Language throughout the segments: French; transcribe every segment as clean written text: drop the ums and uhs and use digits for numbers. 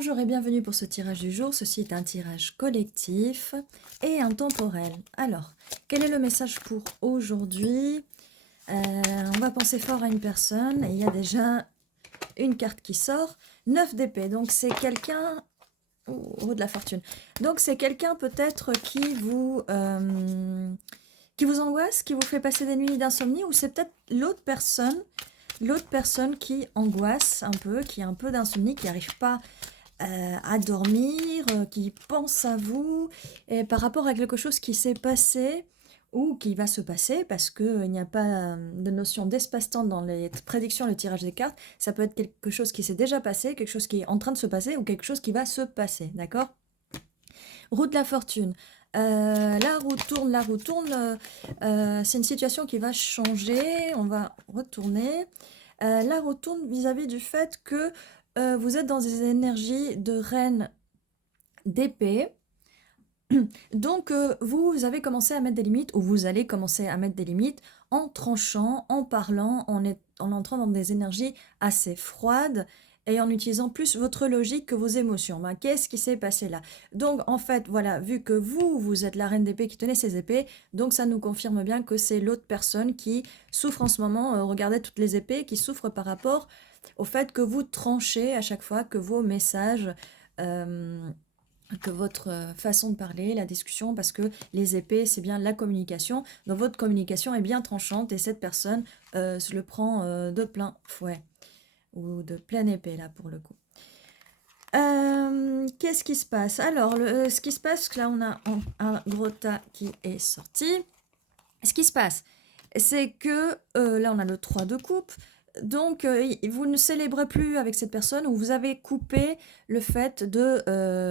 Bonjour et bienvenue pour ce tirage du jour. Ceci est un tirage collectif et intemporel. Alors, quel est le message pour aujourd'hui? On va penser fort à une personne et il y a déjà une carte qui sort. 9 d'épée, donc c'est quelqu'un... Oh, de la fortune. Donc c'est quelqu'un peut-être qui vous angoisse, qui vous fait passer des nuits d'insomnie, ou c'est peut-être l'autre personne qui angoisse un peu, qui a un peu d'insomnie, qui n'arrive pas à dormir, qui pense à vous, et par rapport à quelque chose qui s'est passé ou qui va se passer, parce qu'il n'y a pas de notion d'espace-temps dans les prédictions, le tirage des cartes. Ça peut être quelque chose qui s'est déjà passé, quelque chose qui est en train de se passer, ou quelque chose qui va se passer, d'accord? Roue de la fortune. La roue tourne, c'est une situation qui va changer, on va retourner. La roue tourne vis-à-vis du fait que vous êtes dans des énergies de reine d'épée. Donc, vous avez commencé à mettre des limites, ou vous allez commencer à mettre des limites en tranchant, en parlant, en entrant dans des énergies assez froides et en utilisant plus votre logique que vos émotions. Ben, qu'est-ce qui s'est passé là? Donc, en fait, voilà, vu que vous êtes la reine d'épée qui tenait ses épées, donc ça nous confirme bien que c'est l'autre personne qui souffre en ce moment. Regardez toutes les épées qui souffrent par rapport au fait que vous tranchez à chaque fois que vos messages... que votre façon de parler, la discussion, parce que les épées, c'est bien la communication. Donc votre communication est bien tranchante et cette personne se le prend de plein fouet, ou de pleine épée là pour le coup. Qu'est-ce qui se passe? Alors, ce qui se passe, là on a un gros tas qui est sorti. Ce qui se passe, c'est que là on a le 3 de coupe. Donc, vous ne célébrez plus avec cette personne, ou vous avez coupé le fait de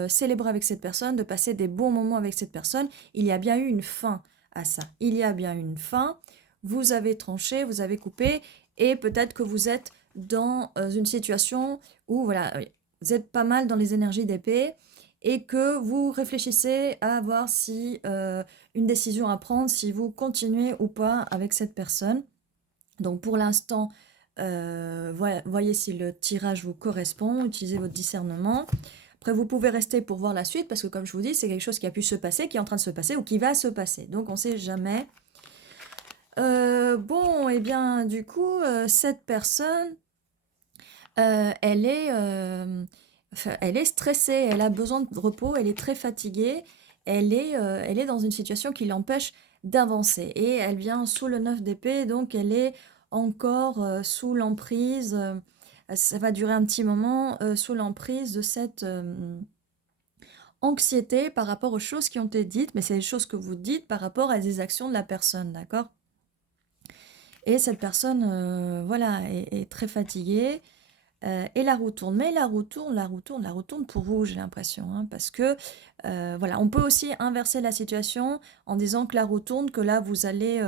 célébrer avec cette personne, de passer des bons moments avec cette personne. Il y a bien eu une fin à ça. Il y a bien eu une fin. Vous avez tranché, vous avez coupé, et peut-être que vous êtes dans une situation où, voilà, vous êtes pas mal dans les énergies d'épée, et que vous réfléchissez à voir si une décision à prendre, si vous continuez ou pas avec cette personne. Donc pour l'instant, voyez si le tirage vous correspond, utilisez votre discernement. Après, vous pouvez rester pour voir la suite, parce que comme je vous dis, c'est quelque chose qui a pu se passer, qui est en train de se passer, ou qui va se passer. Donc on ne sait jamais. Bon, et bien du coup, cette personne, elle est stressée, elle a besoin de repos, elle est très fatiguée, elle est dans une situation qui l'empêche d'avancer. Et elle vient sous le 9 d'épée, donc elle est encore sous l'emprise, ça va durer un petit moment, sous l'emprise de cette anxiété par rapport aux choses qui ont été dites, mais c'est les choses que vous dites par rapport à des actions de la personne, d'accord? Et cette personne, voilà, est très fatiguée. Et la roue tourne, mais la roue tourne pour vous, j'ai l'impression, hein, parce que, voilà, on peut aussi inverser la situation en disant que la roue tourne, que là vous allez,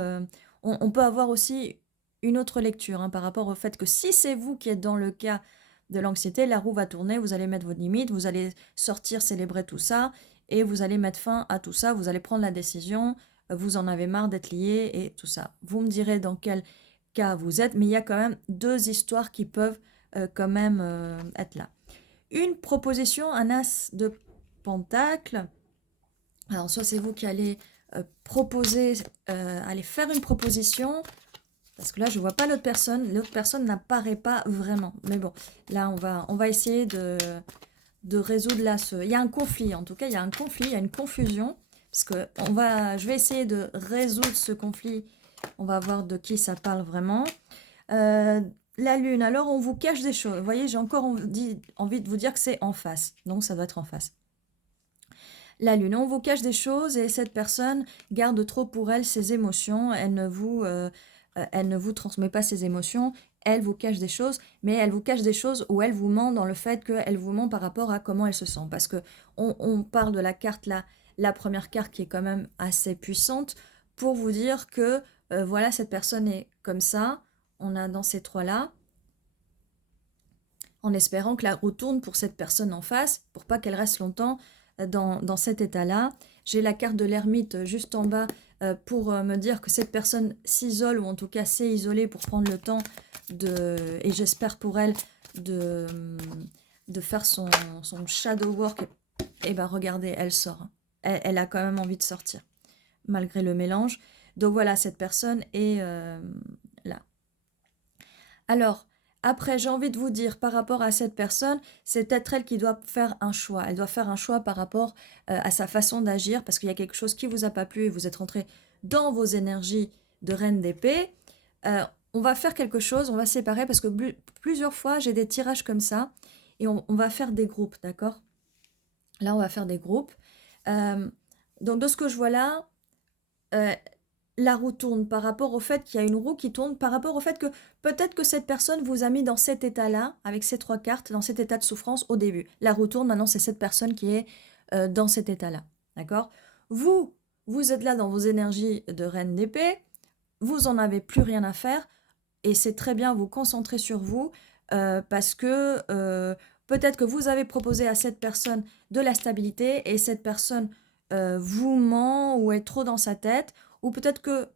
on peut avoir aussi une autre lecture, hein, par rapport au fait que si c'est vous qui êtes dans le cas de l'anxiété, la roue va tourner, vous allez mettre vos limites, vous allez sortir, célébrer tout ça, et vous allez mettre fin à tout ça, vous allez prendre la décision, vous en avez marre d'être lié et tout ça. Vous me direz dans quel cas vous êtes, mais il y a quand même 2 histoires qui peuvent quand même être là. Une proposition, un as de pentacle. Alors, soit c'est vous qui allez proposer, allez faire une proposition, parce que là, je ne vois pas l'autre personne. L'autre personne n'apparaît pas vraiment. Mais bon, là, on va essayer de résoudre là il y a un conflit, en tout cas, il y a un conflit, il y a une confusion, parce que je vais essayer de résoudre ce conflit. On va voir de qui ça parle vraiment. La lune, alors on vous cache des choses. Vous voyez, j'ai encore envie de vous dire que c'est en face. Donc ça doit être en face. La lune, on vous cache des choses et cette personne garde trop pour elle ses émotions. Elle ne vous transmet pas ses émotions. Elle vous cache des choses, mais elle vous cache des choses où elle vous ment dans le fait qu'elle vous ment par rapport à comment elle se sent. Parce que on parle de la carte là, la première carte qui est quand même assez puissante pour vous dire que voilà, cette personne est comme ça. On a dans ces trois-là, en espérant que la roue tourne pour cette personne en face, pour pas qu'elle reste longtemps dans cet état-là. J'ai la carte de l'ermite juste en bas pour me dire que cette personne s'isole, ou en tout cas s'est isolée pour prendre le temps et j'espère pour elle, de faire son shadow work, et ben regardez, elle sort. Hein. Elle a quand même envie de sortir, malgré le mélange. Donc voilà, cette personne est là. Alors, après, j'ai envie de vous dire, par rapport à cette personne, c'est peut-être elle qui doit faire un choix. Elle doit faire un choix par rapport à sa façon d'agir, parce qu'il y a quelque chose qui vous a pas plu et vous êtes rentré dans vos énergies de reine d'épée. On va faire quelque chose, on va séparer, parce que plusieurs fois, j'ai des tirages comme ça, et on va faire des groupes, d'accord? Là, on va faire des groupes. Donc, de ce que je vois là, la roue tourne par rapport au fait qu'il y a une roue qui tourne, par rapport au fait que peut-être que cette personne vous a mis dans cet état-là, avec ces 3 cartes, dans cet état de souffrance au début. La roue tourne, maintenant c'est cette personne qui est dans cet état-là. D'accord? Vous êtes là dans vos énergies de reine d'épée, vous en avez plus rien à faire, et c'est très bien vous concentrer sur vous, parce que peut-être que vous avez proposé à cette personne de la stabilité, et cette personne vous ment ou est trop dans sa tête, ou peut-être que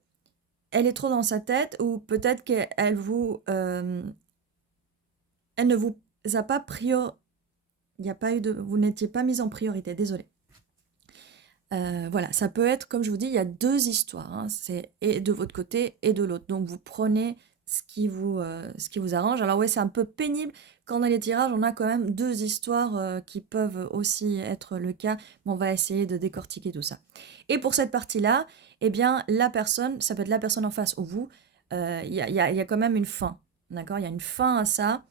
elle est trop dans sa tête, ou peut-être qu'elle elle ne vous a pas il y a pas eu de, vous n'étiez pas mise en priorité, désolée. Voilà, ça peut être, comme je vous dis, il y a 2 histoires, hein, c'est et de votre côté et de l'autre. Donc vous prenez ce qui vous arrange. Alors ouais, c'est un peu pénible quand dans les tirages, on a quand même 2 histoires qui peuvent aussi être le cas, mais on va essayer de décortiquer tout ça. Et pour cette partie-là, eh bien, la personne, ça peut être la personne en face ou vous, il y a quand même une fin, d'accord? Il y a une fin à ça,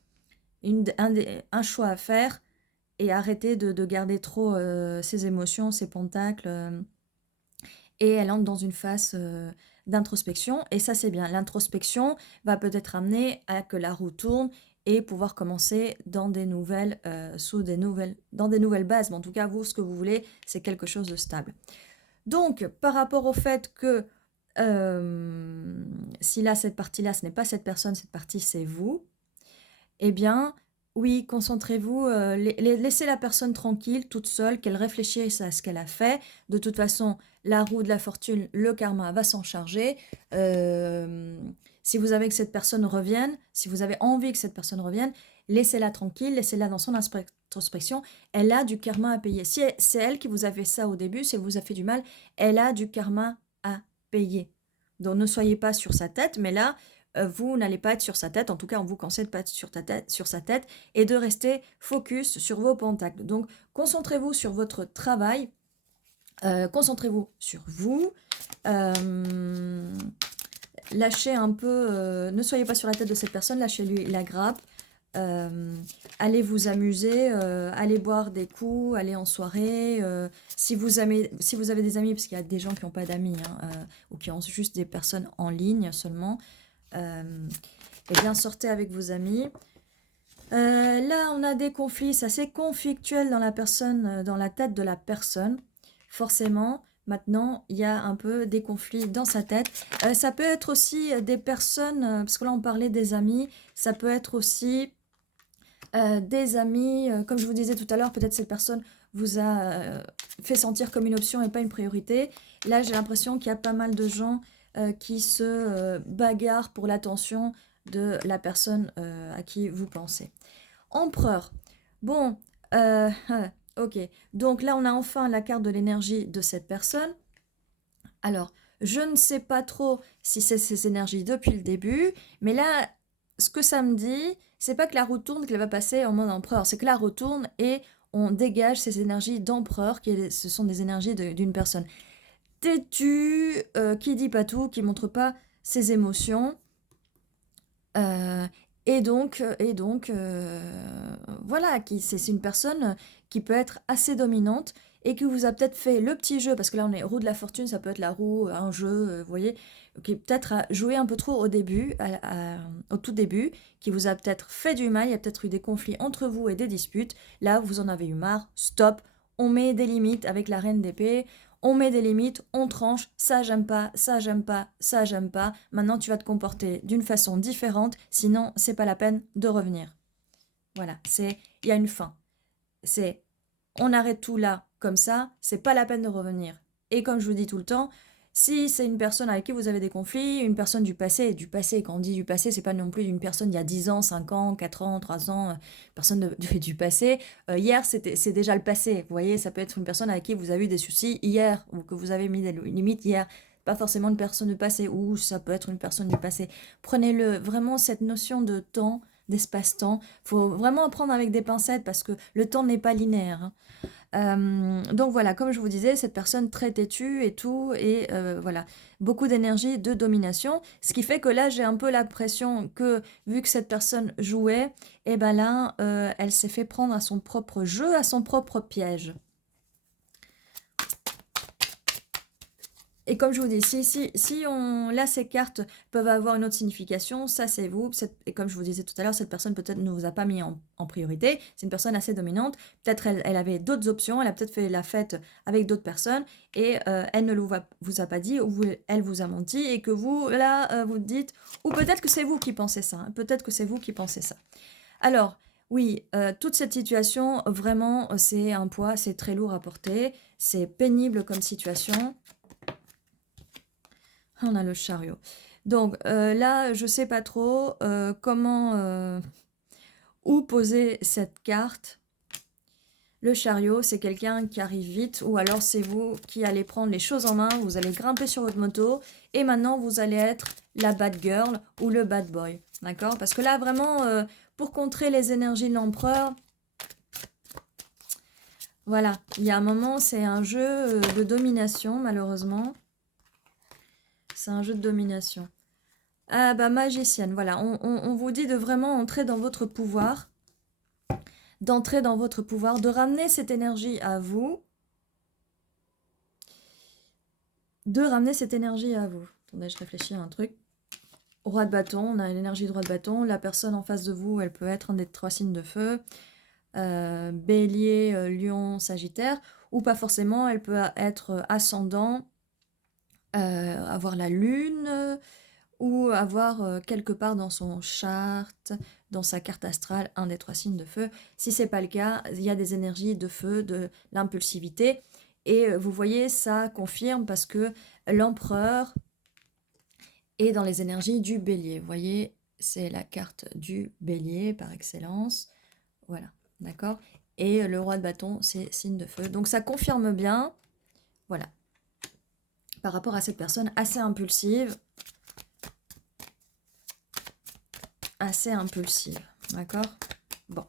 un choix à faire, et arrêter de garder trop ses émotions, ses pentacles. Et elle entre dans une phase d'introspection. Et ça, c'est bien. L'introspection va peut-être amener à que la roue tourne et pouvoir commencer dans des nouvelles, dans des nouvelles bases. Mais en tout cas, vous, ce que vous voulez, c'est quelque chose de stable. Donc, par rapport au fait que si là, cette partie-là, ce n'est pas cette personne, cette partie, c'est vous, eh bien, oui, concentrez-vous, laissez la personne tranquille, toute seule, qu'elle réfléchisse à ce qu'elle a fait. De toute façon, la roue de la fortune, le karma va s'en charger. Si vous avez que cette personne revienne, si vous avez envie que cette personne revienne, laissez-la tranquille, laissez-la dans son introspection. Elle a du karma à payer. Si c'est elle qui vous a fait ça au début, si elle vous a fait du mal, elle a du karma à payer. Donc ne soyez pas sur sa tête, mais là, vous n'allez pas être sur sa tête, en tout cas on vous conseille de pas être sur sa tête, et de rester focus sur vos pentacles. Donc concentrez-vous sur votre travail, concentrez-vous sur vous, lâchez un peu, ne soyez pas sur la tête de cette personne, lâchez-lui la grappe, allez vous amuser, allez boire des coups, allez en soirée, si vous avez des amis, parce qu'il y a des gens qui n'ont pas d'amis, hein, ou qui ont juste des personnes en ligne seulement, eh bien sortez avec vos amis. Là on a des conflits, c'est assez conflictuel dans la personne, dans la tête de la personne, forcément. Maintenant il y a un peu des conflits dans sa tête. Ça peut être aussi des personnes, parce que là on parlait des amis, ça peut être aussi des amis, comme je vous disais tout à l'heure, peut-être cette personne vous a fait sentir comme une option et pas une priorité. Là j'ai l'impression qu'il y a pas mal de gens qui se bagarrent pour l'attention de la personne à qui vous pensez. Empereur. Bon, ok. Donc là, on a enfin la carte de l'énergie de cette personne. Alors, je ne sais pas trop si c'est ces énergies depuis le début, mais là, ce que ça me dit, c'est pas que la roue tourne, qu'elle va passer en mode empereur, c'est que la roue tourne et on dégage ces énergies d'empereur, ce sont des énergies d'une personne têtu, qui dit pas tout, qui montre pas ses émotions. Voilà, c'est une personne qui peut être assez dominante et qui vous a peut-être fait le petit jeu, parce que là on est roue de la fortune, ça peut être la roue, un jeu, vous voyez, qui peut-être a joué un peu trop au début, au tout début, qui vous a peut-être fait du mal, il y a peut-être eu des conflits entre vous et des disputes, là vous en avez eu marre, stop, on met des limites avec la reine d'épée, on met des limites, on tranche, ça j'aime pas, ça j'aime pas, ça j'aime pas. Maintenant tu vas te comporter d'une façon différente, sinon c'est pas la peine de revenir. Voilà, il y a une fin. On arrête tout là, comme ça, c'est pas la peine de revenir. Et comme je vous dis tout le temps, Si c'est une personne avec qui vous avez des conflits, une personne du passé, quand on dit du passé, c'est pas non plus une personne d'il y a 10 ans, 5 ans, 4 ans, 3 ans, personne du passé. Hier, c'est déjà le passé. Vous voyez, ça peut être une personne avec qui vous avez eu des soucis hier, ou que vous avez mis des limites hier. Pas forcément une personne du passé, ou ça peut être une personne du passé. Prenez-le vraiment cette notion de temps, d'espace-temps. Faut vraiment apprendre avec des pincettes parce que le temps n'est pas linéaire, hein. Donc voilà, comme je vous disais, cette personne très têtue et tout, et voilà, beaucoup d'énergie, de domination, ce qui fait que là, j'ai un peu l'impression que, vu que cette personne jouait, et ben là, elle s'est fait prendre à son propre jeu, à son propre piège. Et comme je vous dis, si on, là, ces cartes peuvent avoir une autre signification, ça c'est vous. Et comme je vous disais tout à l'heure, cette personne peut-être ne vous a pas mis en priorité. C'est une personne assez dominante. Peut-être elle avait d'autres options. Elle a peut-être fait la fête avec d'autres personnes et elle ne vous a pas dit ou elle vous a menti et que vous, là, vous dites, ou peut-être que c'est vous qui pensez ça, hein. Peut-être que c'est vous qui pensez ça. Alors, oui, toute cette situation, vraiment, c'est un poids, c'est très lourd à porter. C'est pénible comme situation. On a le chariot. Donc là, je sais pas trop comment où poser cette carte. Le chariot, c'est quelqu'un qui arrive vite, ou alors c'est vous qui allez prendre les choses en main, vous allez grimper sur votre moto, et maintenant vous allez être la bad girl ou le bad boy. D'accord? Parce que là, vraiment, pour contrer les énergies de l'empereur, voilà, il y a un moment, c'est un jeu de domination, malheureusement. C'est un jeu de domination. Ah bah magicienne, voilà, on vous dit de vraiment entrer dans votre pouvoir, d'entrer dans votre pouvoir, de ramener cette énergie à vous, de ramener cette énergie à vous. Attendez, je réfléchis à un truc. Roi de bâton, on a l'énergie de roi de bâton, la personne en face de vous, elle peut être un des 3 signes de feu, bélier, lion, sagittaire, ou pas forcément, elle peut être ascendant, avoir la lune, ou avoir quelque part dans son charte, dans sa carte astrale, un des 3 signes de feu. Si c'est pas le cas, il y a des énergies de feu, de l'impulsivité. Et vous voyez, ça confirme parce que l'empereur est dans les énergies du bélier. Vous voyez, c'est la carte du bélier par excellence. Voilà, d'accord? Et le roi de bâton, c'est signe de feu. Donc ça confirme bien, voilà, par rapport à cette personne assez impulsive, d'accord? Bon,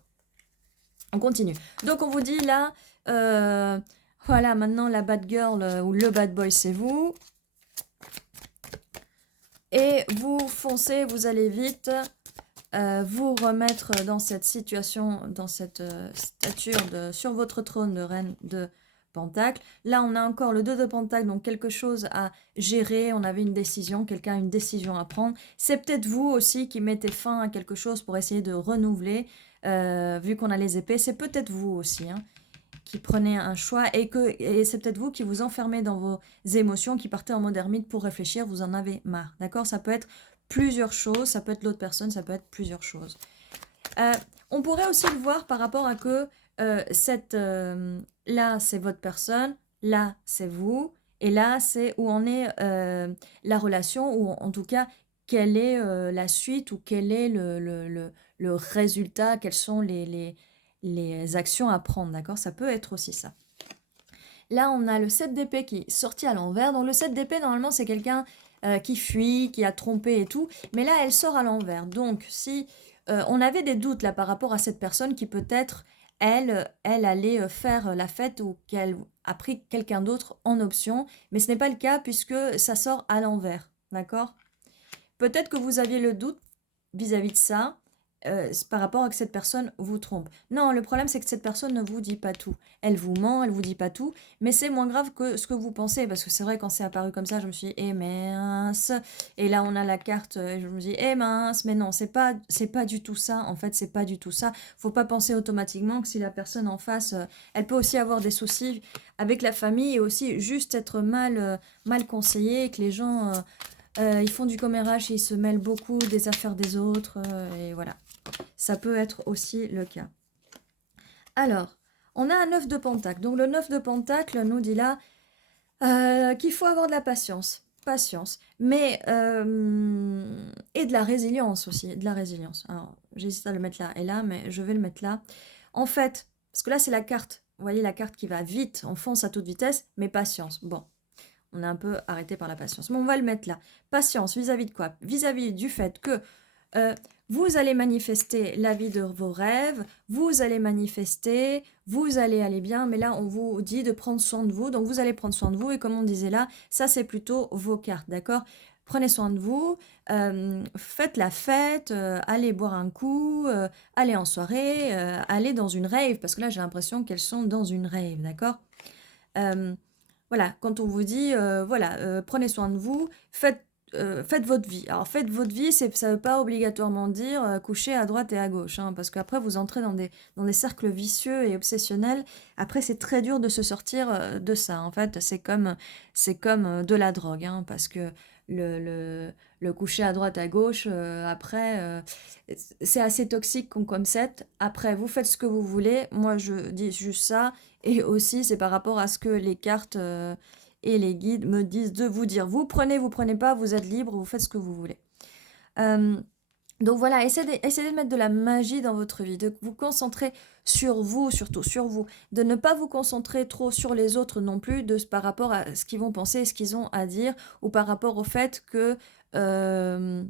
on continue. Donc on vous dit là, voilà, maintenant la bad girl ou le bad boy, c'est vous. Et vous foncez, vous allez vite vous remettre dans cette situation, dans cette stature sur votre trône de reine de Pentacle. Là, on a encore le 2 de Pentacle, donc quelque chose à gérer. On avait une décision, quelqu'un a une décision à prendre. C'est peut-être vous aussi qui mettez fin à quelque chose pour essayer de renouveler. Vu qu'on a les épées, c'est peut-être vous aussi, hein, qui prenez un choix et c'est peut-être vous qui vous enfermez dans vos émotions, qui partez en mode ermite pour réfléchir, vous en avez marre, d'accord? Ça peut être plusieurs choses, ça peut être l'autre personne, ça peut être plusieurs choses. On pourrait aussi le voir par rapport à que là, c'est votre personne, là, c'est vous, et là, c'est où en est la relation, ou en tout cas, quelle est la suite, ou quel est le résultat, quelles sont les actions à prendre, d'accord? Ça peut être aussi ça. Là, on a le 7 d'épée qui est sorti à l'envers. Donc le 7 d'épée, normalement, c'est quelqu'un qui fuit, qui a trompé et tout. Mais là, elle sort à l'envers. Donc, si on avait des doutes là par rapport à cette personne qui peut-être, elle allait faire la fête ou qu'elle a pris quelqu'un d'autre en option. Mais ce n'est pas le cas puisque ça sort à l'envers. D'accord? Peut-être que vous aviez le doute vis-à-vis de ça, par rapport à que cette personne vous trompe. Non, le problème c'est que cette personne ne vous dit pas tout. Elle vous ment, elle vous dit pas tout, mais c'est moins grave que ce que vous pensez, parce que c'est vrai quand c'est apparu comme ça, je me suis dit, eh mince, et là on a la carte, et je me dis, eh mince, mais non, c'est pas du tout ça, en fait c'est pas du tout ça. Faut pas penser automatiquement que si la personne en face, elle peut aussi avoir des soucis avec la famille, et aussi juste être mal conseillée, que les gens... ils font du commérage et ils se mêlent beaucoup des affaires des autres. Et voilà. Ça peut être aussi le cas. Alors, on a un 9 de pentacle. Donc le 9 de pentacle nous dit là, Qu'il faut avoir de la patience. Patience. Mais, et de la résilience aussi. De la résilience. Alors, j'hésite à le mettre là et là, mais je vais le mettre là. En fait, parce que là, c'est la carte. Vous voyez, la carte qui va vite. On fonce à toute vitesse, mais patience. Bon, on est un peu arrêté par la patience. Mais on va le mettre là. Patience vis-à-vis de quoi? Vis-à-vis du fait que vous allez manifester la vie de vos rêves, vous allez manifester, vous allez aller bien, mais là on vous dit de prendre soin de vous, donc vous allez prendre soin de vous, et comme on disait là, ça c'est plutôt vos cartes, d'accord? Prenez soin de vous, faites la fête, allez boire un coup, allez en soirée, allez dans une rave, parce que là j'ai l'impression qu'elles sont dans une rave, d'accord? Euh, voilà, quand on vous dit, voilà, prenez soin de vous, faites votre vie. Alors, faites votre vie, ça ne veut pas obligatoirement dire coucher à droite et à gauche, hein, parce qu'après, vous entrez dans des cercles vicieux et obsessionnels. Après, c'est très dur de se sortir de ça. En fait, c'est comme de la drogue, hein, parce que le coucher à droite à gauche, après, c'est assez toxique comme concept. Après, vous faites ce que vous voulez. Moi, je dis juste ça. Et aussi, c'est par rapport à ce que les cartes et les guides me disent de vous dire. Vous prenez pas, vous êtes libre, vous faites ce que vous voulez. Euh, donc voilà, essayez de mettre de la magie dans votre vie, de vous concentrer sur vous, surtout sur vous, de ne pas vous concentrer trop sur les autres non plus, par rapport à ce qu'ils vont penser, ce qu'ils ont à dire, ou par rapport au fait que... euh,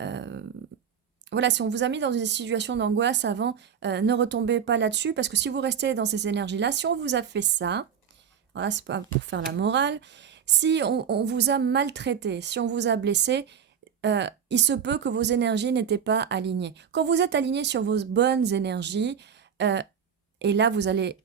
euh, voilà, si on vous a mis dans une situation d'angoisse avant, ne retombez pas là-dessus, parce que si vous restez dans ces énergies-là, si on vous a fait ça, voilà, c'est pas pour faire la morale, si on vous a maltraité, si on vous a blessé, il se peut que vos énergies n'étaient pas alignées. Quand vous êtes aligné sur vos bonnes énergies, euh, et là vous avez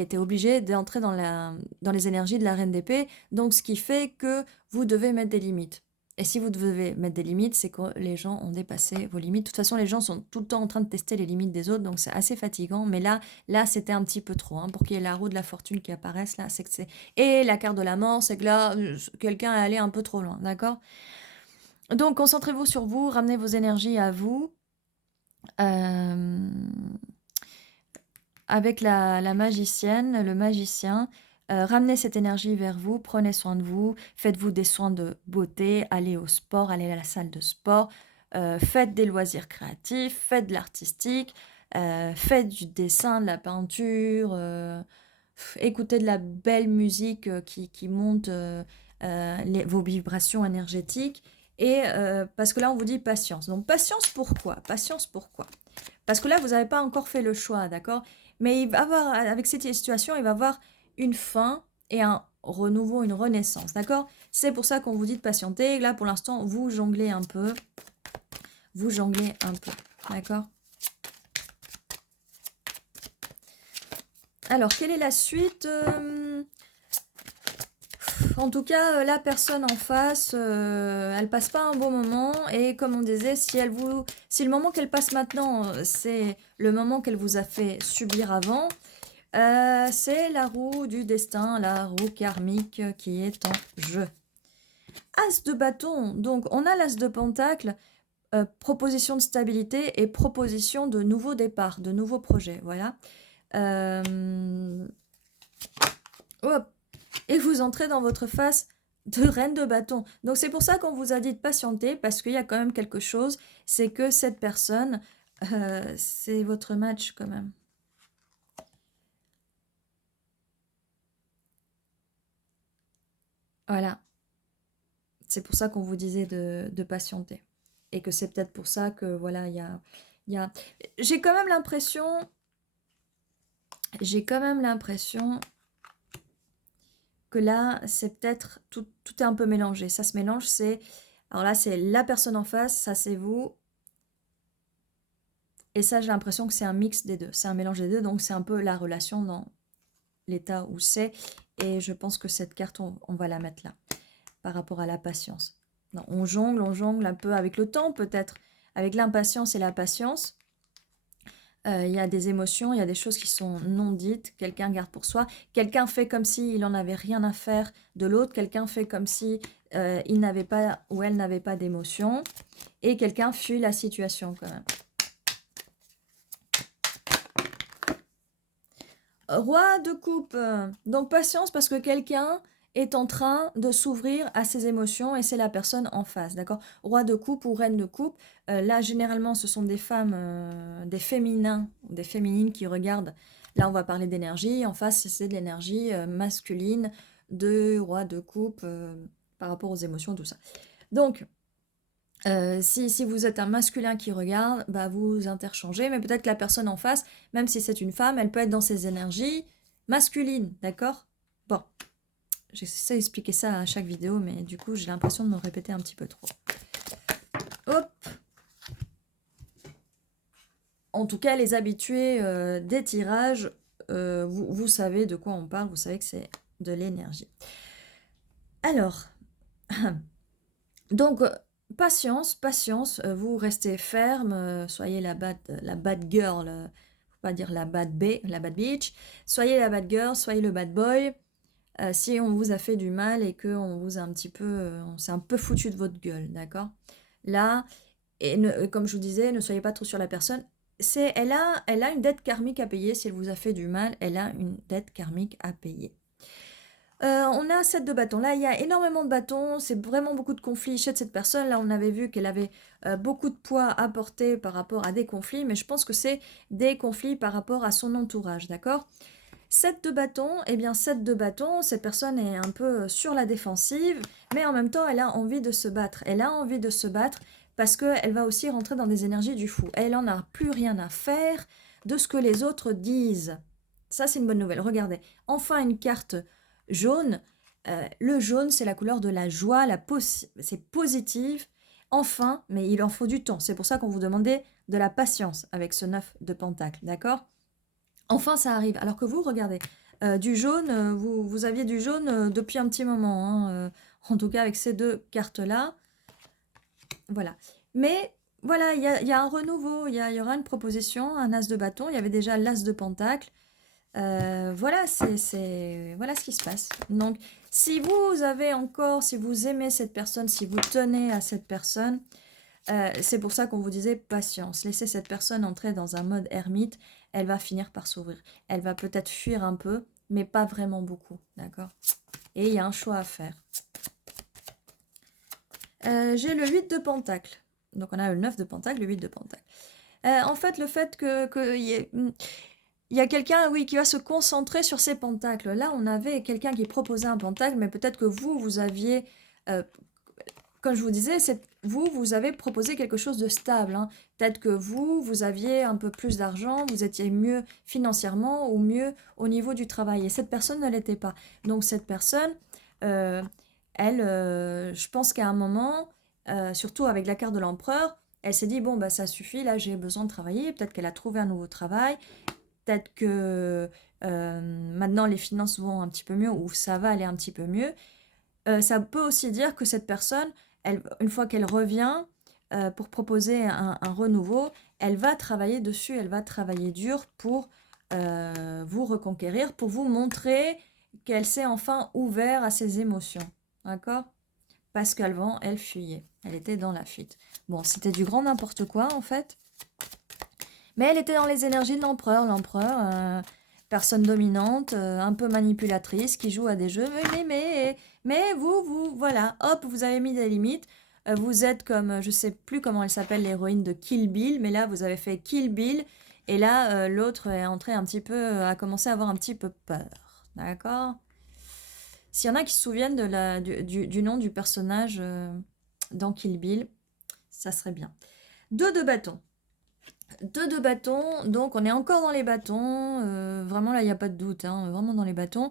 été obligé d'entrer dans les énergies de la reine d'épée, donc ce qui fait que vous devez mettre des limites. Et si vous devez mettre des limites, c'est que les gens ont dépassé vos limites. De toute façon, les gens sont tout le temps en train de tester les limites des autres, donc c'est assez fatigant. Mais là, c'était un petit peu trop, hein, pour qu'il y ait la roue de la fortune qui apparaisse là. C'est que c'est et la carte de la mort, c'est que là, quelqu'un est allé un peu trop loin, d'accord? Donc, concentrez-vous sur vous, ramenez vos énergies à vous. Euh, Avec la magicienne, le magicien, ramenez cette énergie vers vous, prenez soin de vous, faites-vous des soins de beauté, allez au sport, allez à la salle de sport, faites des loisirs créatifs, faites de l'artistique, faites du dessin, de la peinture, écoutez de la belle musique qui monte vos vibrations énergétiques. Et parce que là, on vous dit patience. Donc, patience pourquoi? Patience pourquoi? Parce que là, vous n'avez pas encore fait le choix, d'accord? Mais il va avoir, avec cette situation, il va avoir une fin et un renouveau, une renaissance, d'accord? C'est pour ça qu'on vous dit de patienter. Là, pour l'instant, vous jonglez un peu. Vous jonglez un peu, d'accord? Alors, quelle est la suite? En tout cas, la personne en face, elle passe pas un bon moment. Et comme on disait, si le moment qu'elle passe maintenant, c'est le moment qu'elle vous a fait subir avant, c'est la roue du destin, la roue karmique qui est en jeu. As de bâton, donc on a l'as de pentacle, proposition de stabilité et proposition de nouveaux départs, de nouveaux projets, voilà. Hop. Et vous entrez dans votre phase de reine de bâton. Donc c'est pour ça qu'on vous a dit de patienter, parce qu'il y a quand même quelque chose, c'est que cette personne, c'est votre match quand même. Voilà. C'est pour ça qu'on vous disait de patienter. Et que c'est peut-être pour ça que, voilà, il y a... J'ai quand même l'impression... J'ai quand même l'impression que là, c'est peut-être... Tout est un peu mélangé. Ça se mélange, c'est... Alors là, c'est la personne en face, ça c'est vous. Et ça, j'ai l'impression que c'est un mix des deux. C'est un mélange des deux, donc c'est un peu la relation dans l'état où c'est. Et je pense que cette carte, on va la mettre là, par rapport à la patience. Non, on jongle un peu avec le temps, peut-être, avec l'impatience et la patience. Il y a des émotions, il y a des choses qui sont non dites, quelqu'un garde pour soi, quelqu'un fait comme s'il n'en avait rien à faire de l'autre, quelqu'un fait comme si il n'avait pas ou elle n'avait pas d'émotion, et quelqu'un fuit la situation quand même. Roi de coupe, donc patience parce que quelqu'un est en train de s'ouvrir à ses émotions et c'est la personne en face, d'accord? Roi de coupe ou reine de coupe, là généralement ce sont des femmes, des féminins, des féminines qui regardent. Là on va parler d'énergie, en face c'est de l'énergie masculine de roi de coupe par rapport aux émotions, tout ça. Donc, si vous êtes un masculin qui regarde, bah vous interchangez, mais peut-être que la personne en face, même si c'est une femme, elle peut être dans ses énergies masculines, d'accord? Bon, j'essaie d'expliquer ça à chaque vidéo, mais du coup j'ai l'impression de me répéter un petit peu trop. Hop! En tout cas, les habitués des tirages, vous savez de quoi on parle, vous savez que c'est de l'énergie. Alors, donc, patience, patience, vous restez ferme, soyez la bad girl, faut pas dire la bad bitch, soyez la bad girl, soyez le bad boy. Si on vous a fait du mal et qu'on vous a un petit peu, on s'est un peu foutu de votre gueule, d'accord? Là, et comme je vous disais, ne soyez pas trop sur la personne. Elle a une dette karmique à payer. Si elle vous a fait du mal, elle a une dette karmique à payer. On a 7 de bâtons. Là, il y a énormément de bâtons. C'est vraiment beaucoup de conflits chez cette personne. Là, on avait vu qu'elle avait beaucoup de poids à porter par rapport à des conflits. Mais je pense que c'est des conflits par rapport à son entourage, d'accord? 7 de bâtons, eh bien 7 de bâtons, cette personne est un peu sur la défensive, mais en même temps, elle a envie de se battre. Elle a envie de se battre parce qu'elle va aussi rentrer dans des énergies du fou. Elle n'en a plus rien à faire de ce que les autres disent. Ça, c'est une bonne nouvelle. Regardez, enfin une carte jaune. Le jaune, c'est la couleur de la joie, c'est positif. Enfin, mais il en faut du temps. C'est pour ça qu'on vous demandait de la patience avec ce 9 de pentacle, d'accord? Enfin, ça arrive. Alors que vous, regardez, du jaune, vous aviez du jaune depuis un petit moment, hein, en tout cas avec ces deux cartes-là. Voilà. Mais voilà, il y a un renouveau, il y aura une proposition, un as de bâton, il y avait déjà l'as de pentacle. Voilà, voilà ce qui se passe. Donc, si vous avez encore, si vous aimez cette personne, si vous tenez à cette personne, c'est pour ça qu'on vous disait patience. Laissez cette personne entrer dans un mode ermite, elle va finir par s'ouvrir. Elle va peut-être fuir un peu, mais pas vraiment beaucoup, d'accord? Et il y a un choix à faire. J'ai le 8 de pentacle. Donc on a le 9 de pentacle, le 8 de pentacle. En fait, le fait il y a quelqu'un, oui, qui va se concentrer sur ses pentacles. Là, on avait quelqu'un qui proposait un pentacle, mais peut-être que vous aviez... comme je vous disais, vous avez proposé quelque chose de stable, hein. Peut-être que vous aviez un peu plus d'argent, vous étiez mieux financièrement ou mieux au niveau du travail. Et cette personne ne l'était pas. Donc cette personne, elle, je pense qu'à un moment, surtout avec la carte de l'empereur, elle s'est dit, bon, bah ça suffit, là j'ai besoin de travailler. Peut-être qu'elle a trouvé un nouveau travail. Peut-être que maintenant les finances vont un petit peu mieux ou ça va aller un petit peu mieux. Ça peut aussi dire que cette personne, une fois qu'elle revient pour proposer un renouveau, elle va travailler dessus, elle va travailler dur pour vous reconquérir, pour vous montrer qu'elle s'est enfin ouverte à ses émotions. D'accord? Parce qu'avant, elle fuyait. Elle était dans la fuite. Bon, c'était du grand n'importe quoi, en fait. Mais elle était dans les énergies de l'empereur. L'empereur, personne dominante, un peu manipulatrice, qui joue à des jeux. Mais vous, voilà, hop, vous avez mis des limites. Vous êtes comme, je sais plus comment elle s'appelle, l'héroïne de Kill Bill, mais là, vous avez fait Kill Bill. Et là, l'autre est entré un petit peu, a commencé à avoir un petit peu peur. D'accord? S'il y en a qui se souviennent du nom du personnage dans Kill Bill, ça serait bien. 2 de bâton. 2 de bâton, donc on est encore dans les bâtons. Vraiment, là, il n'y a pas de doute, hein, vraiment dans les bâtons.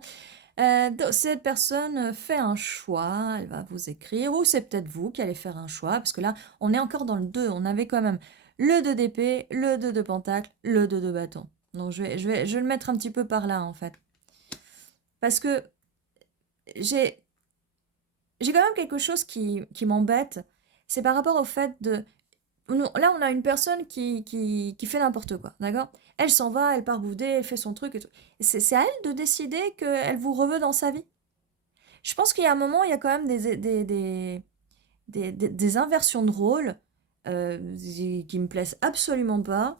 Cette personne fait un choix, elle va vous écrire, ou c'est peut-être vous qui allez faire un choix, parce que là, on est encore dans le 2. On avait quand même le 2 d'épée, le 2 de pentacle, le 2 de bâton. Donc, je vais le mettre un petit peu par là, en fait. Parce que j'ai quand même quelque chose qui m'embête. C'est par rapport au fait de... Là, on a une personne qui fait n'importe quoi, d'accord? Elle s'en va, elle part bouder, elle fait son truc et tout. C'est à elle de décider qu'elle vous reveut dans sa vie. Je pense qu'il y a un moment, il y a quand même des inversions de rôle qui me plaisent absolument pas.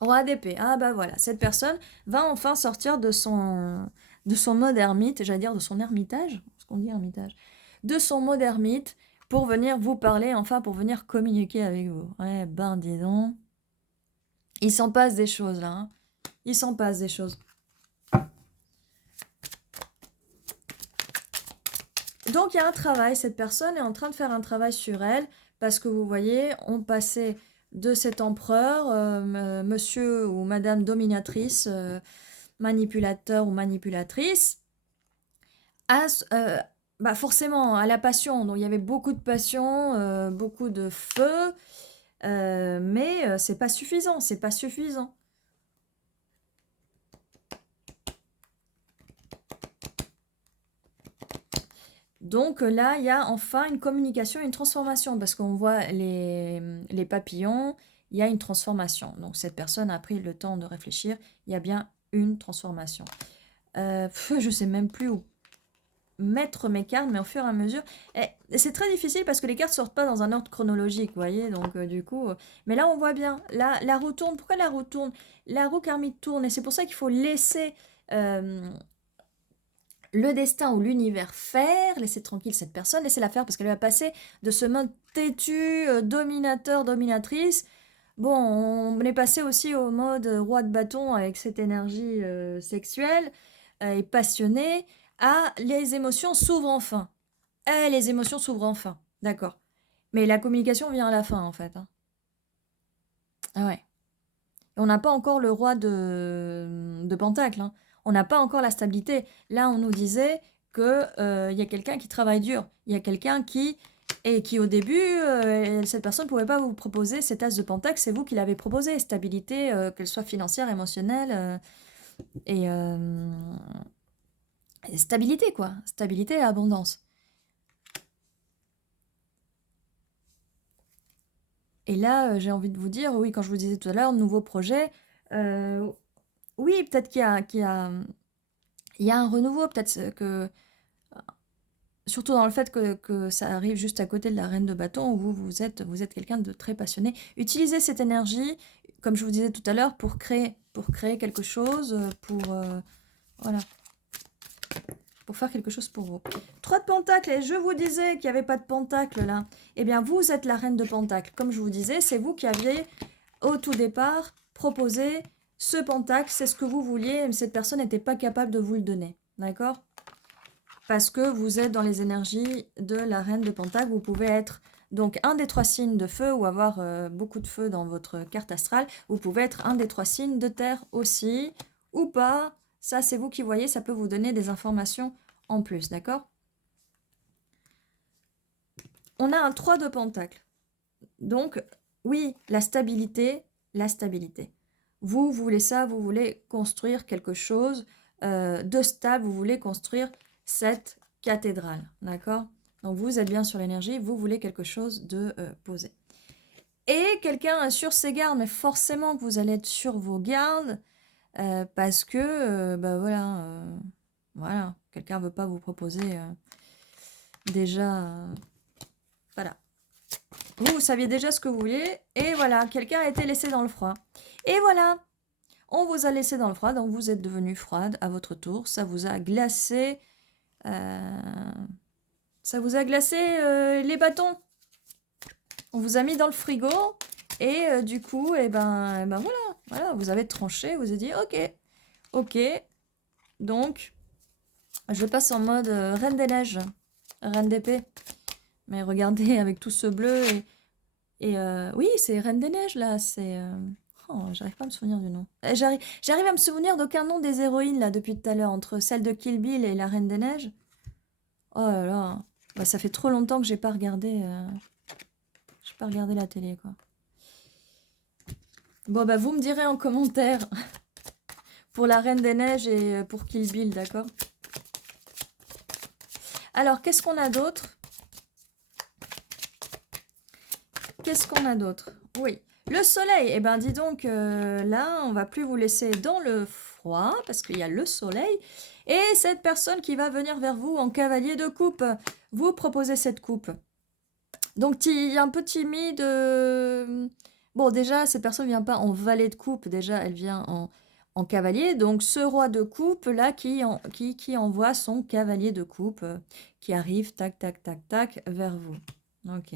Roi d'épée. Ah bah voilà, cette personne va enfin sortir de de son mode ermite, j'allais dire de son ermitage, ce qu'on dit ermitage, de son mode ermite pour venir vous parler, enfin pour venir communiquer avec vous. Ouais, ben dis donc. Il s'en passe des choses là, hein. Il s'en passe des choses. Donc il y a un travail, cette personne est en train de faire un travail sur elle, parce que vous voyez, on passait de cet empereur, monsieur ou madame dominatrice, manipulateur ou manipulatrice, à, bah forcément à la passion. Donc il y avait beaucoup de passion, beaucoup de feu, mais c'est pas suffisant, c'est pas suffisant. Donc là, il y a enfin une communication, une transformation, parce qu'on voit les papillons, il y a une transformation. Donc cette personne a pris le temps de réfléchir, il y a bien une transformation. Je sais même plus où mettre mes cartes, mais au fur et à mesure. Et c'est très difficile parce que les cartes sortent pas dans un ordre chronologique, vous voyez, donc du coup... mais là, on voit bien, là, la roue tourne. Pourquoi la roue tourne? La roue karmique tourne, et c'est pour ça qu'il faut laisser... le destin ou l'univers faire, laisser tranquille cette personne, laissez-la faire parce qu'elle va passer de ce mode têtu, dominateur, dominatrice. Bon, on est passé aussi au mode roi de bâton avec cette énergie sexuelle et passionnée, à les émotions s'ouvrent enfin. Les émotions s'ouvrent enfin, d'accord. Mais la communication vient à la fin en fait, hein. Ah ouais. Et on n'a pas encore le roi de Pentacle, hein. On n'a pas encore la stabilité. Là, on nous disait qu'il y a quelqu'un qui travaille dur. Il y a quelqu'un qui... Et qui au début, cette personne ne pouvait pas vous proposer cet as de Pentacle, c'est vous qui l'avez proposé. Stabilité, qu'elle soit financière, émotionnelle, et stabilité quoi. Stabilité et abondance. Et là, j'ai envie de vous dire, oui, quand je vous disais tout à l'heure, nouveau projet, oui, peut-être il y a un renouveau, peut-être que, surtout dans le fait que ça arrive juste à côté de la reine de bâton, où vous êtes quelqu'un de très passionné. Utilisez cette énergie, comme je vous disais tout à l'heure, pour créer quelque chose, voilà, pour faire quelque chose pour vous. 3 de Pentacle, et je vous disais qu'il n'y avait pas de Pentacle là. Eh bien, vous êtes la reine de Pentacle. Comme je vous disais, c'est vous qui aviez, au tout départ, proposé ce Pentacle. C'est ce que vous vouliez, mais cette personne n'était pas capable de vous le donner. D'accord? Parce que vous êtes dans les énergies de la reine de Pentacle. Vous pouvez être donc un des 3 signes de feu ou avoir beaucoup de feu dans votre carte astrale. Vous pouvez être un des 3 signes de terre aussi, ou pas. Ça, c'est vous qui voyez, ça peut vous donner des informations en plus, d'accord? On a un 3 de Pentacle. Donc, oui, la stabilité, la stabilité. Vous voulez ça, vous voulez construire quelque chose de stable, vous voulez construire cette cathédrale, d'accord? Donc, vous êtes bien sur l'énergie, vous voulez quelque chose de posé. Et quelqu'un est sur ses gardes, mais forcément que vous allez être sur vos gardes, parce que, bah voilà, quelqu'un ne veut pas vous proposer déjà, voilà. Vous saviez déjà ce que vous vouliez, et voilà, quelqu'un a été laissé dans le froid. Et voilà, on vous a laissé dans le froid, donc vous êtes devenu froide à votre tour, ça vous a glacé, les bâtons. On vous a mis dans le frigo, et du coup, et ben voilà, vous avez tranché, vous avez dit, ok, donc, je passe en mode reine des neiges, reine d'épée. Mais regardez, avec tout ce bleu, et oui, c'est Reine des Neiges, là, c'est... Oh, j'arrive pas à me souvenir du nom. J'arrive à me souvenir d'aucun nom des héroïnes, là, depuis tout à l'heure, entre celle de Kill Bill et la Reine des Neiges. Oh là là, bah, ça fait trop longtemps que j'ai pas regardé la télé, quoi. Bon, bah, vous me direz en commentaire pour la Reine des Neiges et pour Kill Bill, d'accord? Alors, qu'est-ce qu'on a d'autre? Qu'est-ce qu'on a d'autre? Oui, le soleil. Eh ben, dis donc, là, on va plus vous laisser dans le froid parce qu'il y a le soleil. Et cette personne qui va venir vers vous en cavalier de coupe, vous proposez cette coupe. Donc, un peu timide. Bon, déjà, cette personne vient pas en valet de coupe. Déjà, elle vient en cavalier. Donc, ce roi de coupe, là, qui envoie son cavalier de coupe, qui arrive, tac, tac, tac, tac, vers vous. Ok.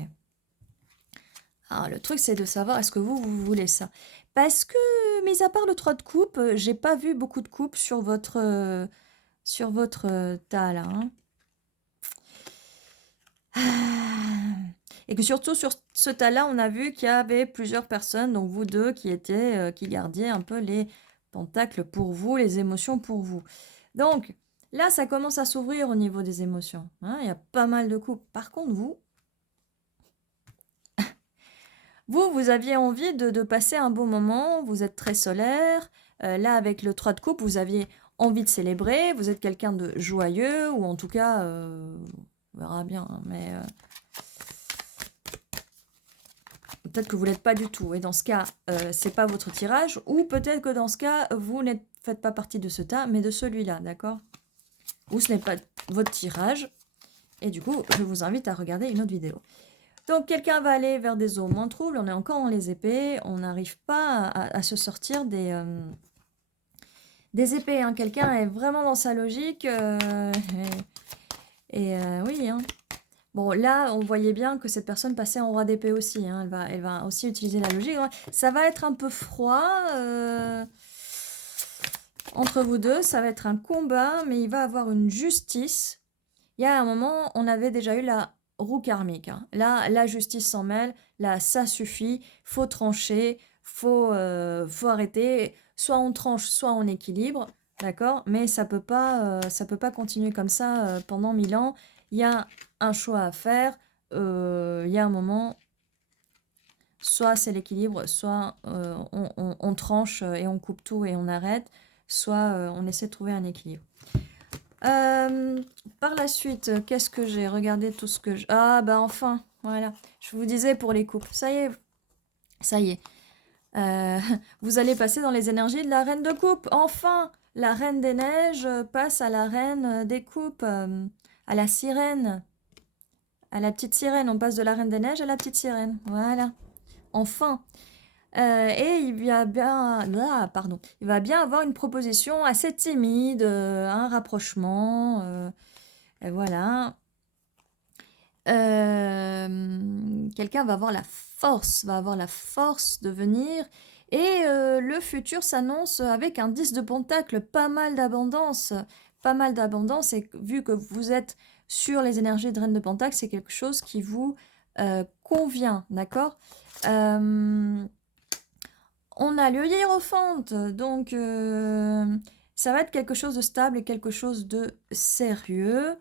Alors, le truc, c'est de savoir, est-ce que vous voulez ça? Parce que, mis à part le 3 de coupe, j'ai pas vu beaucoup de coupes sur votre tas, là. Hein. Et que surtout, sur ce tas-là, on a vu qu'il y avait plusieurs personnes, donc vous deux, qui gardiez un peu les pentacles pour vous, les émotions pour vous. Donc, là, ça commence à s'ouvrir au niveau des émotions. Hein, il y a pas mal de coupes. Par contre, vous aviez envie de passer un beau moment, vous êtes très solaire. Là, avec le 3 de coupe, vous aviez envie de célébrer, vous êtes quelqu'un de joyeux, ou en tout cas, on verra bien, hein, mais peut-être que vous ne l'êtes pas du tout. Et dans ce cas, c'est pas votre tirage, ou peut-être que dans ce cas, vous ne faites pas partie de ce tas, mais de celui-là, d'accord? Ou ce n'est pas votre tirage, et du coup, je vous invite à regarder une autre vidéo. Donc, quelqu'un va aller vers des eaux moins troubles. On est encore dans les épées. On n'arrive pas à se sortir des épées. Hein. Quelqu'un est vraiment dans sa logique. Oui. Hein. Bon, là, on voyait bien que cette personne passait en roi d'épée aussi. Hein. Elle va aussi utiliser la logique. Ça va être un peu froid entre vous deux. Ça va être un combat, mais il va avoir une justice. Il y a un moment, on avait déjà eu la roue karmique. Hein. Là, la justice s'en mêle. Là, ça suffit. Faut trancher. Faut arrêter. Soit on tranche, soit on équilibre. D'accord? Mais ça peut pas continuer comme ça pendant 1000 ans. Il y a un choix à faire. Il y a un moment, soit c'est l'équilibre, soit on tranche et on coupe tout et on arrête. Soit on essaie de trouver un équilibre. Par la suite, qu'est-ce que j'ai regardé tout ce que je... Ah, bah enfin, voilà. Je vous disais pour les couples. Ça y est. Vous allez passer dans les énergies de la reine de coupe. Enfin, la reine des neiges passe à la reine des coupes, à la sirène. À la petite sirène. On passe de la reine des neiges à la petite sirène. Voilà. Enfin. Et il va bien avoir une proposition assez timide, un rapprochement, et voilà. Quelqu'un va avoir la force de venir, et le futur s'annonce avec un 10 de pentacle, pas mal d'abondance, et vu que vous êtes sur les énergies de reine de pentacle, c'est quelque chose qui vous convient, d'accord? On a le hiérophante, donc ça va être quelque chose de stable et quelque chose de sérieux.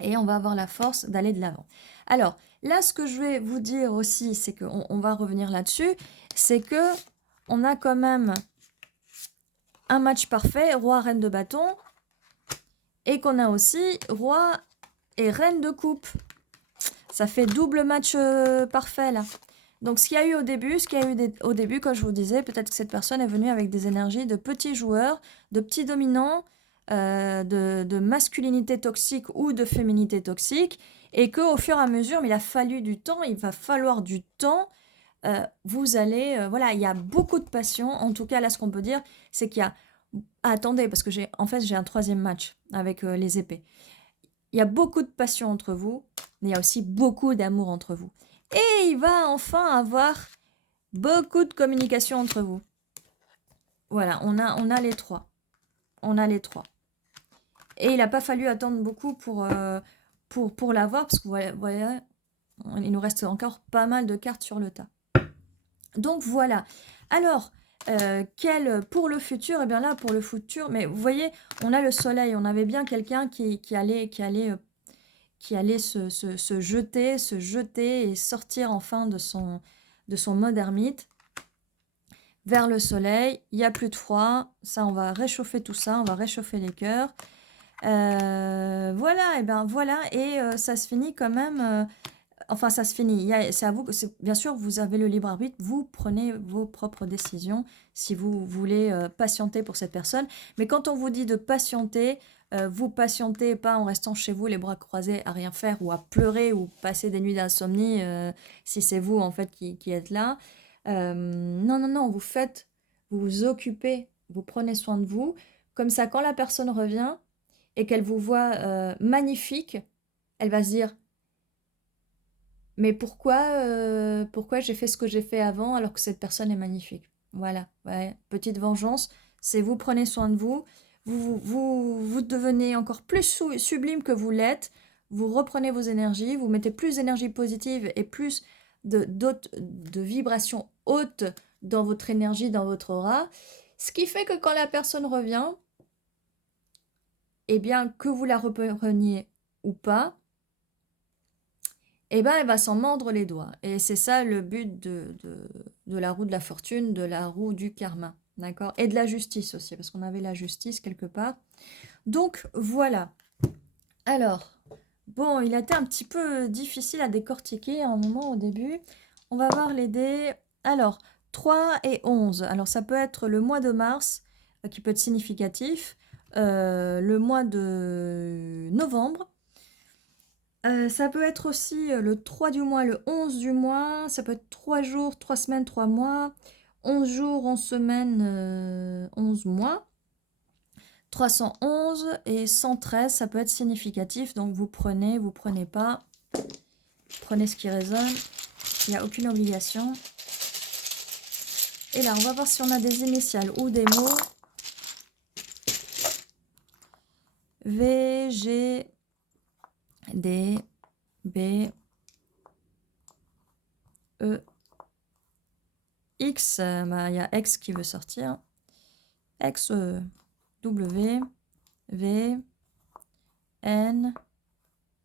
Et on va avoir la force d'aller de l'avant. Alors, là, ce que je vais vous dire aussi, c'est qu'on va revenir là-dessus, c'est que on a quand même un match parfait, roi, reine de bâton, et qu'on a aussi roi et reine de coupe. Ça fait double match parfait, là. Donc, ce qu'il y a eu au début, comme je vous disais, peut-être que cette personne est venue avec des énergies de petits joueurs, de petits dominants, de masculinité toxique ou de féminité toxique, et qu'au fur et à mesure, mais il a fallu du temps, il va falloir du temps, vous allez... voilà, il y a beaucoup de passion. En tout cas, là, ce qu'on peut dire, c'est qu'il y a... Ah, attendez, parce que j'ai un 3e match avec les épées. Il y a beaucoup de passion entre vous, mais il y a aussi beaucoup d'amour entre vous. Et il va enfin avoir beaucoup de communication entre vous. Voilà, on a les trois. On a les trois. Et il n'a pas fallu attendre beaucoup pour l'avoir, parce que voilà, il nous reste encore pas mal de cartes sur le tas. Donc voilà. Alors, pour le futur, eh bien là, pour le futur, mais vous voyez, on a le soleil, on avait bien quelqu'un qui allait se jeter et sortir enfin de son mode ermite vers le soleil. Il n'y a plus de froid. Ça, on va réchauffer tout ça. On va réchauffer les cœurs. Voilà, et ben voilà. Et ça se finit quand même. Enfin, ça se finit. C'est à vous. Bien sûr, vous avez le libre arbitre. Vous prenez vos propres décisions si vous voulez patienter pour cette personne. Mais quand on vous dit de patienter, vous patientez pas en restant chez vous les bras croisés à rien faire ou à pleurer ou passer des nuits d'insomnie si c'est vous en fait qui êtes là. Non, vous vous occupez Vous prenez soin de vous. Comme ça, quand la personne revient et qu'elle vous voit magnifique, elle va se dire, mais pourquoi j'ai fait ce que j'ai fait avant alors que cette personne est magnifique? Voilà, ouais, petite vengeance, c'est vous prenez soin de vous, vous devenez encore plus sublime que vous l'êtes, vous reprenez vos énergies, vous mettez plus d'énergie positive et plus de vibrations hautes dans votre énergie, dans votre aura, ce qui fait que quand la personne revient, eh bien, que vous la repreniez ou pas, eh ben, elle va s'en mordre les doigts. Et c'est ça le but de la roue de la fortune, de la roue du karma. D'accord? Et de la justice aussi, parce qu'on avait la justice quelque part. Donc, voilà. Alors, bon, il a été un petit peu difficile à décortiquer à un moment au début. On va voir les dés. Alors, 3 et 11. Alors, ça peut être le mois de mars, qui peut être significatif. Le mois de novembre. Ça peut être aussi le 3 du mois, le 11 du mois. Ça peut être 3 jours, 3 semaines, 3 mois. 11 jours, 11 semaines, 11 mois. 311 et 113, ça peut être significatif. Donc vous prenez pas. Prenez ce qui résonne. Il n'y a aucune obligation. Et là, on va voir si on a des initiales ou des mots. V, G, D, B, E, X. Il y a X qui veut sortir. X, W, V, N,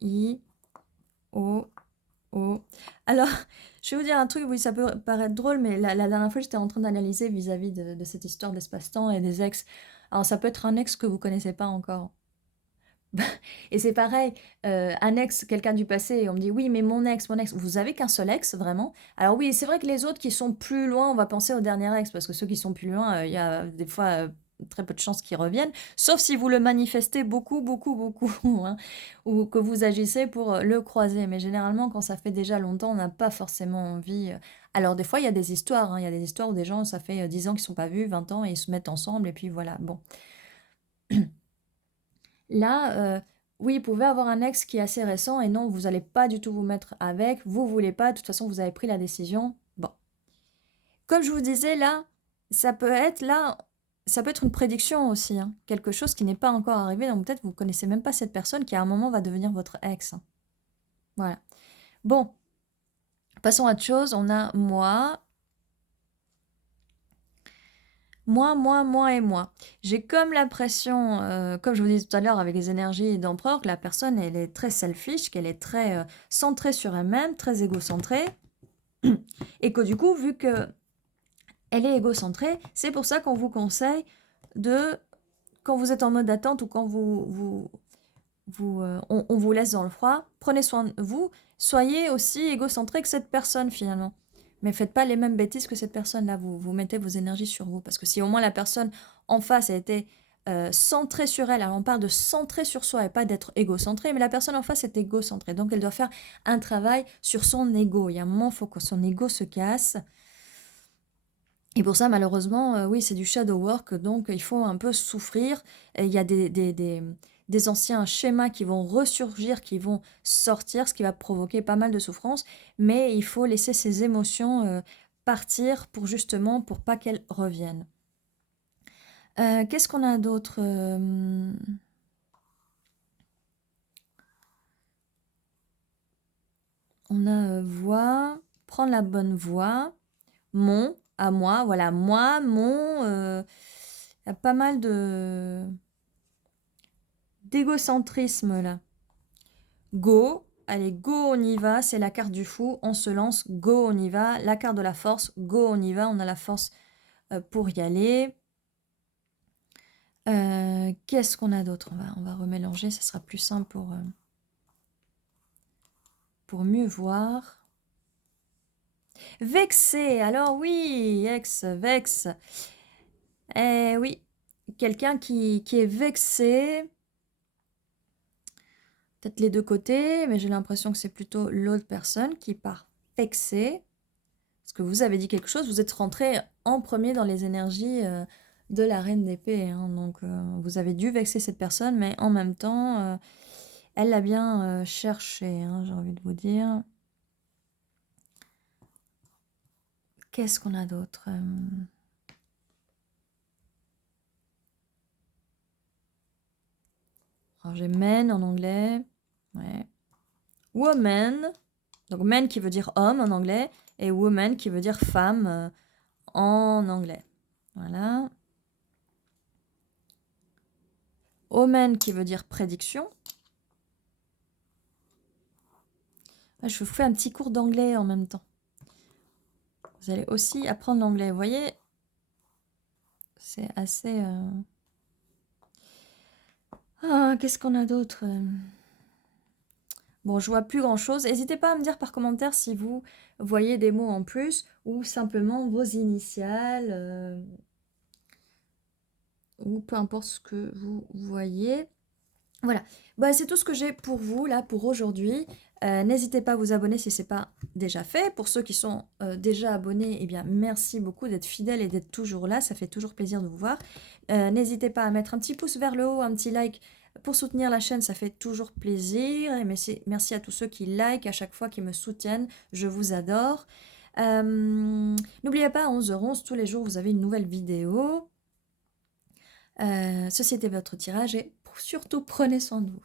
I, O, O. Alors, je vais vous dire un truc, oui, ça peut paraître drôle, mais la dernière fois, j'étais en train d'analyser vis-à-vis de cette histoire d'espace-temps et des ex. Alors, ça peut être un ex que vous connaissez pas encore. Et c'est pareil, un ex, quelqu'un du passé, et on me dit oui, mais mon ex, vous avez qu'un seul ex, vraiment? Alors oui, c'est vrai que les autres qui sont plus loin, on va penser au dernier ex, parce que ceux qui sont plus loin, il y a des fois très peu de chances qu'ils reviennent, sauf si vous le manifestez beaucoup, beaucoup, beaucoup, hein, ou que vous agissez pour le croiser. Mais généralement, quand ça fait déjà longtemps, on n'a pas forcément envie. Alors des fois, il y a des histoires, hein, il y a des histoires où des gens, ça fait 10 ans qu'ils ne sont pas vus, 20 ans, et ils se mettent ensemble, et puis voilà, bon. Là, oui, vous pouvez avoir un ex qui est assez récent et non, vous n'allez pas du tout vous mettre avec, vous voulez pas, de toute façon, vous avez pris la décision. Bon. Comme je vous disais, ça peut être là, ça peut être une prédiction aussi, hein, quelque chose qui n'est pas encore arrivé, donc peut-être vous ne connaissez même pas cette personne qui à un moment va devenir votre ex, hein. Voilà. Bon, passons à autre chose, on a moi, moi et moi. J'ai comme l'impression, comme je vous disais tout à l'heure avec les énergies d'empereur, que la personne, elle est très selfish, qu'elle est très centrée sur elle-même, très égocentrée. Et que du coup, vu que elle est égocentrée, c'est pour ça qu'on vous conseille de, quand vous êtes en mode attente ou quand on vous laisse dans le froid, prenez soin de vous, soyez aussi égocentré que cette personne finalement. Mais faites pas les mêmes bêtises que cette personne-là, vous mettez vos énergies sur vous. Parce que si au moins la personne en face a été centrée sur elle, alors on parle de centrer sur soi et pas d'être égocentré, mais la personne en face est égocentrée. Donc elle doit faire un travail sur son ego. Il y a un moment, il faut que son ego se casse. Et pour ça, malheureusement, oui, c'est du shadow work, donc il faut un peu souffrir. Et il y a des anciens schémas qui vont ressurgir, qui vont sortir, ce qui va provoquer pas mal de souffrance. Mais il faut laisser ces émotions partir pour justement, pour pas qu'elles reviennent. Qu'est-ce qu'on a d'autre On a voix, prendre la bonne voie, mon, à moi, voilà, moi, mon, il y a pas mal d'égocentrisme là. Go, allez, go, on y va, c'est la carte du fou, on se lance, go, on y va, la carte de la force, go, on y va, on a la force pour y aller. Qu'est-ce qu'on a d'autre? On va remélanger, ça sera plus simple pour mieux voir. Vexé, alors oui, vex. Eh oui, quelqu'un qui est vexé, peut-être les deux côtés, mais j'ai l'impression que c'est plutôt l'autre personne qui part vexé. Parce que vous avez dit quelque chose, vous êtes rentré en premier dans les énergies de la reine d'épée, hein. Donc, vous avez dû vexer cette personne, mais en même temps, elle l'a bien cherché, hein, j'ai envie de vous dire. Qu'est-ce qu'on a d'autre? Alors, j'ai men en anglais. Ouais. Woman. Donc, men qui veut dire homme en anglais. Et woman qui veut dire femme en anglais. Voilà. Omen qui veut dire prédiction. Je vous fais un petit cours d'anglais en même temps. Vous allez aussi apprendre l'anglais. Vous voyez, c'est assez... Ah, qu'est-ce qu'on a d'autre? Bon, je vois plus grand-chose. N'hésitez pas à me dire par commentaire si vous voyez des mots en plus ou simplement vos initiales ou peu importe ce que vous voyez. Voilà, bah, c'est tout ce que j'ai pour vous là pour aujourd'hui. N'hésitez pas à vous abonner si ce n'est pas déjà fait. Pour ceux qui sont déjà abonnés, eh bien, merci beaucoup d'être fidèles et d'être toujours là. Ça fait toujours plaisir de vous voir. N'hésitez pas à mettre un petit pouce vers le haut, un petit like pour soutenir la chaîne. Ça fait toujours plaisir. Et merci à tous ceux qui likent à chaque fois, qui me soutiennent. Je vous adore. N'oubliez pas, à 11h11, tous les jours, vous avez une nouvelle vidéo. Ceci était votre tirage et surtout, prenez soin de vous.